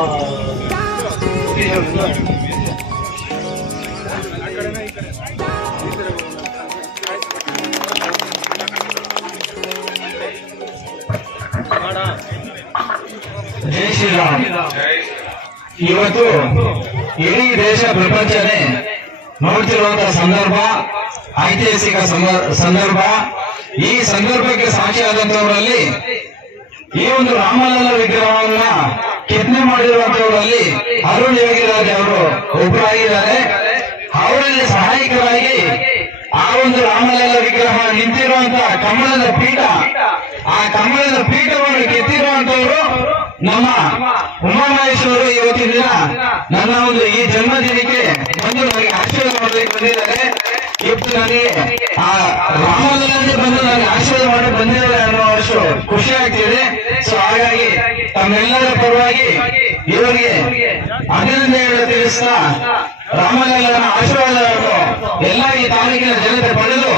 ಜೈ ಶ್ರೀರಾಮ್. ಇವತ್ತು ಇಡೀ ದೇಶ ಪ್ರಪಂಚನೇ ನೋಡ್ತಿರುವಂತಹ ಸಂದರ್ಭ, ಐತಿಹಾಸಿಕ ಸಂದರ್ಭ. ಈ ಸಂದರ್ಭಕ್ಕೆ ಸಾಕ್ಷಿಯಾದಂತವರಲ್ಲಿ ಈ ಒಂದು ರಾಮಲಲ್ಲ ವಿಗ್ರಹವನ್ನ ಕೆತ್ತನೆ ಮಾಡಿರುವಂತವರಲ್ಲಿ ಅರುಣ್ ಯೋಗಿರಾಜ್ ಅವರು ಒಬ್ಬರಾಗಿದ್ದಾರೆ. ಅವರಲ್ಲಿ ಸಹಾಯಕರಾಗಿ ಆ ಒಂದು ರಾಮಲಲ್ಲ ವಿಗ್ರಹ ನಿಂತಿರುವಂತಹ ಕಮಲದ ಪೀಠ, ಆ ಕಮಲದ ಪೀಠವನ್ನು ಕೆತ್ತಿರುವಂತವರು ನಮ್ಮ ಉಮಾಮಹೇಶ್ವರು ಇವತ್ತಿನ ದಿನ ನನ್ನ ಒಂದು ಈ ಜನ್ಮದಿನಕ್ಕೆ ಬಂದು ನನಗೆ ಆಶೀರ್ವಾದ ಮಾಡಲಿಕ್ಕೆ ಬಂದಿದ್ದಾರೆ. ಇವತ್ತು ನನಗೆ ಆ ರಾಮಲಲ್ಲೇ ಬಂದು ನನಗೆ ಆಶೀರ್ವಾದ ಮಾಡಿ ಬಂದಿದ್ದಾರೆ ಅನ್ನೋ ಅಷ್ಟು ಖುಷಿ ಆಗ್ತಿದೆ. ಸೊ ಹಾಗಾಗಿ ತಮ್ಮೆಲ್ಲರ ಪರವಾಗಿ ಇವರಿಗೆ ಅಭಿನಂದನೆಗಳನ್ನು ತಿಳಿಸ್ತಾ ರಾಮಲಲ್ಲನ ಆಶೀರ್ವಾದವನ್ನು ಎಲ್ಲ ಈ ತಾಲೂಕಿನ ಜನತೆ ಪಡೆದು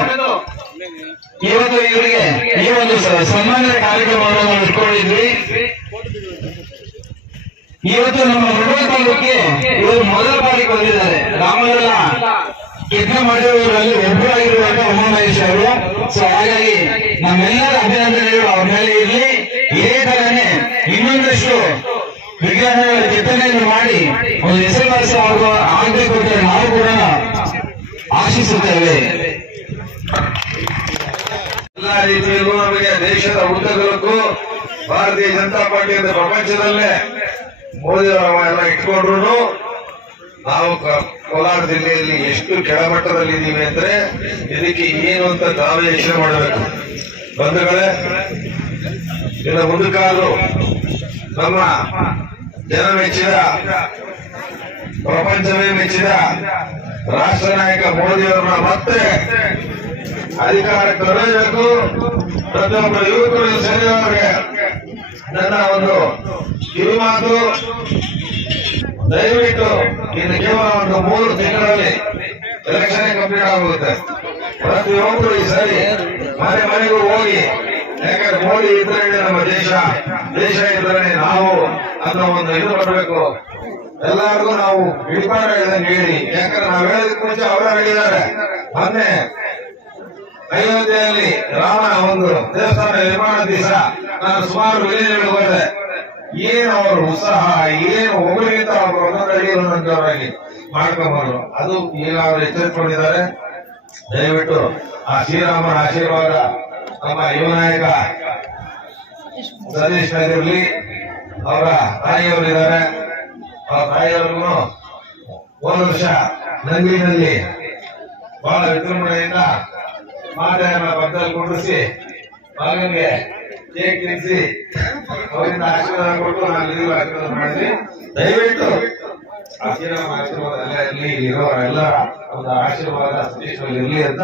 ಇವತ್ತು ಇವರಿಗೆ ಈ ಒಂದು ಸನ್ಮಾನದ ಕಾರ್ಯಕ್ರಮವನ್ನು ಇಟ್ಕೊಂಡಿದ್ವಿ. ಇವತ್ತು ನಮ್ಮ ಮುರುಘಾ ತಾಲೂಕಿಗೆ ಇವರು ಮೊದಲ ಬಾರಿಗೆ ಬಂದಿದ್ದಾರೆ. ರಾಮಲಲ್ಲ ಯತ್ನ ಮಾಡಿರುವವರಲ್ಲಿ ಒಬ್ಬರಾಗಿರುವಾಗ ಉಮಾಮಹೇಶ್ ಅವರು. ಸೊ ಹಾಗಾಗಿ ನಮ್ಮೆಲ್ಲರ ಅಭಿನಂದನೆಗಳು ಅವ್ರ ಮೇಲೆ ಇರಲಿ. ಇದೇ ತರನೇ ಇನ್ನೊಂದಷ್ಟು ವಿಗ್ರಹಗಳ ಕೆತ್ತನೆಯನ್ನು ಮಾಡಿ ಒಂದು ಹೆಸರುವಾಸಿ ಆಗಬೇಕು ಅಂತ ನಾವು ಕೂಡ ಆಶಿಸುತ್ತೇವೆ. ಎಲ್ಲಾ ರೀತಿಯಲ್ಲೂ ನಮಗೆ ದೇಶದ ಉದ್ದಗಲಕ್ಕೂ ಭಾರತೀಯ ಜನತಾ ಪಾರ್ಟಿ ಅಂತ ಪ್ರಪಂಚದಲ್ಲೇ ಮೋದಿ ಅವರ ಇಟ್ಕೊಂಡ್ರು ನಾವು ಕೋಲಾರ ಜಿಲ್ಲೆಯಲ್ಲಿ ಎಷ್ಟು ಕೆಳಮಟ್ಟದಲ್ಲಿ ಇದ್ದೀವಿ ಅಂದ್ರೆ ಇದಕ್ಕೆ ಏನು ಅಂತ ನಾವೇ ಯೋಚನೆ ಮಾಡಬೇಕು. ಬಂಧುಗಳೇ, ಇನ್ನು ಮುಂದಕ್ಕಾದ್ರೂ ನಮ್ಮ ಜನ ಮೆಚ್ಚಿದ, ಪ್ರಪಂಚವೇ ಮೆಚ್ಚಿದ ರಾಷ್ಟ್ರ ನಾಯಕ ಮೋದಿಯವರನ್ನ ಮತ್ತೆ ಅಧಿಕಾರಕ್ಕೆ ತರಬೇಕು. ಪ್ರತಿಯೊಬ್ಬ ಯುವಕರು ಸೇರಿದವರಿಗೆ ನನ್ನ ಒಂದು ಕಿರುಮಾತು, ದಯವಿಟ್ಟು ಇನ್ನು ಕೇವಲ ಒಂದು 3 ತಿಂಗಳಲ್ಲಿ ಎಲೆಕ್ಷನ್ ಕಂಪ್ಲೀಟ್ ಆಗುತ್ತೆ. ಪ್ರತಿಯೊಬ್ಬರು ಈ ಸರಿ ಮನೆ ಮನೆಗೂ ಹೋಗಿ, ಯಾಕಂದ್ರೆ ಮೋದಿ ಇದ್ರೆ ನಮ್ಮ ದೇಶ, ದೇಶ ಇದ್ರೆ ನಾವು ಅನ್ನೋ ಒಂದು ಇದು ಬರಬೇಕು. ಎಲ್ಲರಿಗೂ ನಾವು ಹಿಡಿಪಾಡ ಹೇಳಿದಂಗೆ ಹೇಳಿ, ಯಾಕಂದ್ರೆ ನಾವು ಹೇಳೋದಕ್ಕೆ ಮುಂಚೆ ಅವರೇ ಹೇಳಿದ್ದಾರೆ. ಮೊನ್ನೆ ಅಯೋಧ್ಯೆಯಲ್ಲಿ ರಾಮನ ಒಂದು ದೇವಸ್ಥಾನ ನಿರ್ಮಾಣ ದಿವಸ ನಾನು ಸುಮಾರು ವಿಲೇಜ್ಗಳು ಹೋದೆ. ಏನು ಅವರ ಉತ್ಸಾಹ, ಏನು ಒಬ್ಬರಿಗಿಂತ ಅವರು ಒಂದೊಂದು ಅಡಿಯವರಾಗಿ ಮಾಡ್ಕೊಂಬರು. ಅದು ಈಗ ಅವರು ಎಚ್ಚರಿಕೊಂಡಿದ್ದಾರೆ. ದಯವಿಟ್ಟು ಆ ಶ್ರೀರಾಮನ ಆಶೀರ್ವಾದ ನಮ್ಮ ಯುವ ನಾಯಕ ಸತೀಶ್ ಇರಲಿ. ಅವರ ತಾಯಿಯವರಿದ್ದಾರೆ. ಆ ತಾಯಿಯವ್ರಿಗೂ ಒಂದು ವರ್ಷ ನಂದಿನಲ್ಲಿ ಬಹಳ ವಿಜೃಂಭಣೆಯಿಂದ ಮಾತೆಯನ್ನ ಪಕ್ಕದಲ್ಲಿ ಕುಂಡಿಸಿ ಮಗನಿಗೆ ಕೇಕ್ ತಿನ್ನಿಸಿ ಅವರಿಂದ ಆಶೀರ್ವಾದ ಕೊಟ್ಟು ನಾನು ಇಲ್ಲಿಗೂ ಆಶೀರ್ವಾದ ಮಾಡಿದ್ವಿ. ದಯವಿಟ್ಟು ಆಶೀರ್ವಾದ ಎಲ್ಲ ಇರಲಿ, ಇಲ್ಲಿರೋರ ಎಲ್ಲರ ಒಂದು ಆಶೀರ್ವಾದ ಸತೀಶ್ ಇರಲಿ ಅಂತ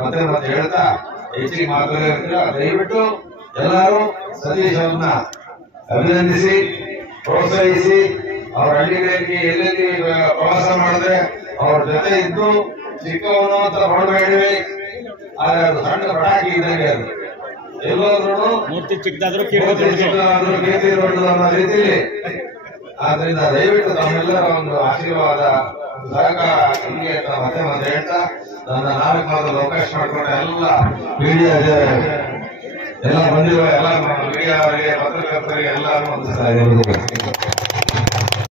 ಮತ್ತೆ ಹೇಳ್ತಾ ಹೆಚ್ಚಿಗೆ ಮಾತಾಡಿರ್ತೀರ. ದಯವಿಟ್ಟು ಎಲ್ಲರೂ ಸತೀಶ್ ಅವ್ರನ್ನ ಅಭಿನಂದಿಸಿ, ಪ್ರೋತ್ಸಾಹಿಸಿ. ಅವ್ರ ಹಳ್ಳಿಗಳಿಗೆ ಎಲ್ಲೆಲ್ಲಿ ಪ್ರವಾಸ ಮಾಡಿದ್ರೆ ಅವ್ರ ಜೊತೆ ಇದ್ದು ಚಿಕ್ಕವನು ಅಂತ ಮಾಡಬೇಡಿ. ಆದ್ರೆ ಅದು ಸಣ್ಣ ಪಟಾಕಿ ಇದ್ದಂಗೆ, ಅದು ಎಲ್ಲೋದ್ರು ಮೂರ್ತಿ ಚಿಕ್ಕದಾದ್ರೂ ಕೀರ್ತಿ ದೊಡ್ಡದು ಅನ್ನೋ ರೀತಿಯಲ್ಲಿ. ಆದ್ರಿಂದ ದಯವಿಟ್ಟು ತಮ್ಮೆಲ್ಲರ ಒಂದು ಆಶೀರ್ವಾದ, ಸಹಕಾರ ಹಿಂಗೆ ಅಂತ ಮತ್ತೆ ಹೇಳ್ತಾ ನನ್ನ 4 ಮಾದದಲ್ಲಿ ಅವಕಾಶ ಮಾಡಿಕೊಂಡ ಎಲ್ಲ ಮೀಡಿಯಾ ಎಲ್ಲ ಬಂದಿರುವ ಎಲ್ಲ ಮೀಡಿಯಾ ಅವರಿಗೆ, ಪತ್ರಕರ್ತರಿಗೆ ಎಲ್ಲರೂ ವಂದಿಸ್ತಾ ಇದ್ದಾರೆ.